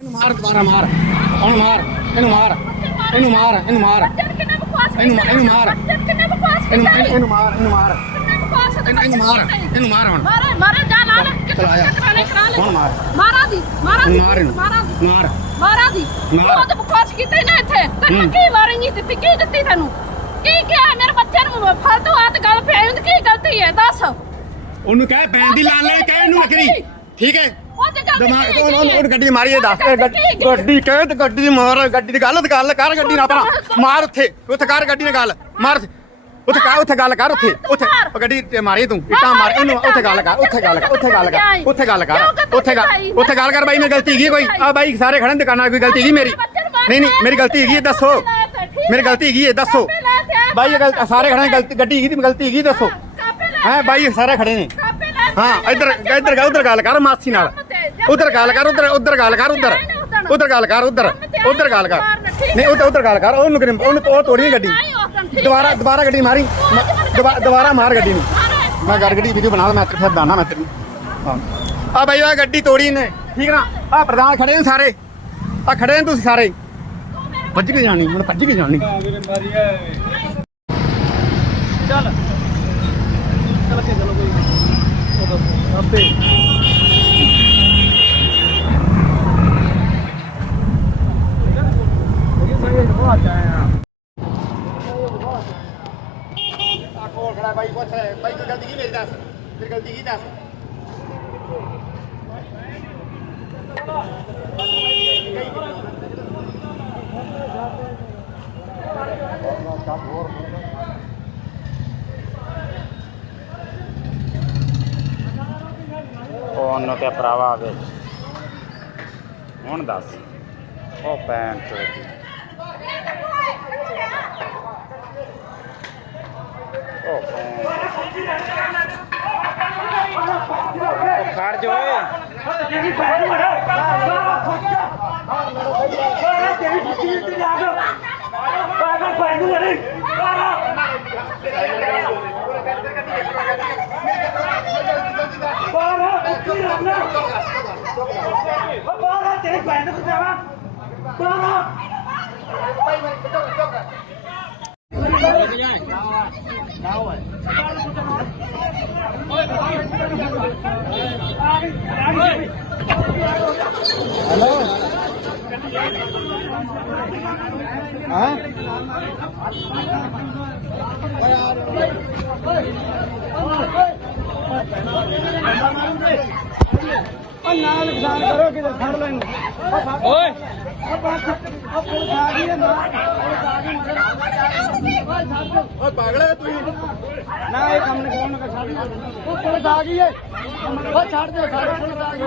ਮਾਰ ਦੁਬਾਰਾ ਮਾਰ। ਹੁਣ ਮਾਰ ਇਹਨੂੰ ਮਾਰ ਇਹਨੂੰ ਮਾਰ ਇਹਨੂੰ ਮਾਰ। ਇਹਨੂੰ ਮਾਰ ਇਹਨੂੰ ਮਾਰ। ਇਹਨੂੰ ਇਹਨੂੰ- ਇਹਨੂੰ ਮਾਰ ਇਹਨੂੰ ਮਾਰ। ਇਹਨੂੰ ਇਹਨੂੰ ਮਾਰ ਇਹਨੂੰ ਮਾਰ ਹੁਣ। ਮਾਰੇ ਮਾਰੇ ਜਾ ਲਾ ਲੈ ਚਲ ਆਇਆ। ਕਰਾ ਲੈ ਕਰਾ ਲੈ ਹੁਣ ਮਾਰ। ਮਾਰਾ ਦੀ ਮਾਰਾ ਦੀ ਮਾਰ ਇਹਨੂੰ। ਮਾਰਾ ਦੀ ਮਾਰ। ਮਾਰਾ ਦੀ ਮਾਰ। ਉਹ ਤਾਂ ਬਕਵਾਸ ਕੀਤੀ ਨਾ ਇੱਥੇ। ਤੈਨੂੰ ਹੂੰ। ਕੀ ਵਾਰੰਗੀ ਦਿੱਤੀ ਕੀ ਦਿੱਤੀ ਤੈਨੂੰ? ਕੀ ਕਿਹਾ ਮੇਰੇ ਬੱਚੇ ਨੂੰ? ਫਾਲਤੂ ਹੱਥ ਗੱਲ ਪਿਆ ਉਹਦੀ ਕੀ ਗਲਤੀ ਹੈ? ਦੱਸ। ਉਹਨੂੰ ਕਹਿ ਲਾ ਇਹਨੂੰ ਬੱਕਰੀ। ਠੀਕ ਹੈ? ਦਿਮਾਗ ਕੀ ਉਹਨੂੰ? ਉਹਨੂੰ ਗੱਡੀ ਮਾਰੀ ਇਹ ਦੱਸ ਇਹ ਗੱਡੀ ਕੀ- ਗੱਡੀ ਕਹਿ ਤੇ ਗੱਡੀ ਦੀ ਮਾਰ ਗੱਡੀ ਦੀ ਗੱਲ ਕਰ ਗੱਡੀ ਮਾਰ ਉੱਥੇ ਉੱਥੇ ਕਰ ਗੱਡੀ ਨਾਲ ਗੱਲ। ਮਾਰ ਉੱਥੇ। ਕਰ ਉੱਥੇ ਗੱਲ ਕਰ ਉੱਥੇ। ਉੱਥੇ। ਗੱਡੀ ਤੇ ਮਾਰੀ ਤੂੰ। ਇੱਟਾਂ ਮਾਰ ਇਹਨੂੰ ਉੱਥੇ ਗੱਲ ਕਰ ਉੱਥੇ ਗੱਲ ਕਰ ਉੱਥੇ ਗੱਲ ਕਰ ਉੱਥੇ ਗੱਲ ਕਰ। ਉੱਥੇ ਗੱਲ ਉੱਥੇ ਗੱਲ ਕਰ ਬਾਈ ਮੇਰੀ ਗਲਤੀ ਹੈਗੀ ਕੋਈ? ਆ ਬਾਈ ਸਾਰੇ ਖੜੇ ਨੇ ਦੁਕਾਨਾਂ ਕੋਈ ਗਲਤੀ ਹੈਗੀ ਮੇਰੀ? ਨਹੀਂ ਨਹੀਂ ਮੇਰੀ ਗਲਤੀ ਹੈਗੀ ਹੈ? ਦੱਸੋ। ਮੇਰੀ ਗਲਤੀ ਹੈਗੀ ਹੈ? ਦੱਸੋ। ਬਾਈ ਇਹ ਗਲਤੀ ਸਾਰੇ ਖੜੇ ਗਲਤੀ ਗੱਡੀ ਹੈਗੀ ਤੇ ਗਲਤੀ ਹੈਗੀ ਦੱਸੋ। ਹੈ ਬਾਈ ਸਾਰੇ ਖੜੇ ਨੇ। ਹਾਂ ਇੱਧਰ ਇੱਧਰ ਉਧਰ ਗੱਲ ਕਰ ਮਾਸੀ ਨਾਲ। ਉਧਰ ਗੱਲ ਕਰ ਉਧਰ ਉਧਰ ਗੱਲ ਕਰ ਉਧਰ। ਉਧਰ। ਗੱਲ ਕਰ ਉਧਰ। ਉਧਰ ਗੱਲ ਕਰ। ਨਹੀਂ ਉਧਰ ਉਧਰ ਗੱਲ ਕਰ। ਉਹਨੂੰ ਕਿਵੇਂ- ਉਹਨੂੰ ਉਹ ਤੋੜੀ ਗੱਡੀ। ਦੁਬਾਰਾ ਦੁਬਾਰਾ ਗੱਡੀ ਮਾਰੀ। ਦੁਬਾਰਾ ਮਾਰ ਗੱਡੀ ਨੂੰ। ਮੈਂ ਗੱਡ ਗੱਡੀ ਵੀਡੀਓ ਬਣਾ ਲਾ ਮੈਂ ਤੇ ਫਿਰ ਦਾਣਾ ਮੈਂ ਤੈਨੂੰ ਹਾਂ। ਆ ਬਾਈ ਆ ਗੱਡੀ ਤੋੜੀ ਨੇ ਠੀਕ ਨਾ? ਆ ਪ੍ਰਧਾਨ ਖੜੇ ਨੇ ਸਾਰੇ। ਆ ਖੜੇ ਨੇ ਤੁਸੀਂ ਸਾਰੇ। ਭੱਜ ਕੇ ਜਾਣੀ ਹੁਣ ਭੱਜ ਕੇ ਜਾਣੀ। ਚੱਲ। ਚੱਲ ਕੇ ਚਲੋ ਕੋਈ। ਆਪੇ ਆ ਕੋਲ ਖੜਾ ਬਾਈ ਪੁੱਛ ਬਾਈ ਕੋਈ ਗਲਤੀ ਕੀ ਮੇਰੀ ਦੱਸ, ਮੇਰੀ ਗਲਤੀ ਕੀ ਦੱਸ? ਉਹਨੂੰ ਤੇ ਭਰਾਵਾ ਵੇ ਹੁਣ ਦੱਸ, ਉਹ ਪੈਣ ਚੋਦੀ ਉਹ ਪੈਣ ਉਹ ਖੜ ਜੋ ਓਏ ਨਾਲ ਨੁਕਸਾਨ ਕਰੋ ਕਿ ਫੜ ਲੈਣ ਓਏ ਓਏ ਪਾਗਲ ਹੈ ਤੂੰ ਨਾ ਇਹ ਕੰਮ ਨਹੀਂ ਕਰਨਾ ਛੱਡ ਉਹ ਪੁਲਿਸ ਆ ਗਈ ਏ। ਉਹ ਛੱਡ ਦੇ ਸਾਡੇ ਪੁਲਿਸ ਆ ਗਈ।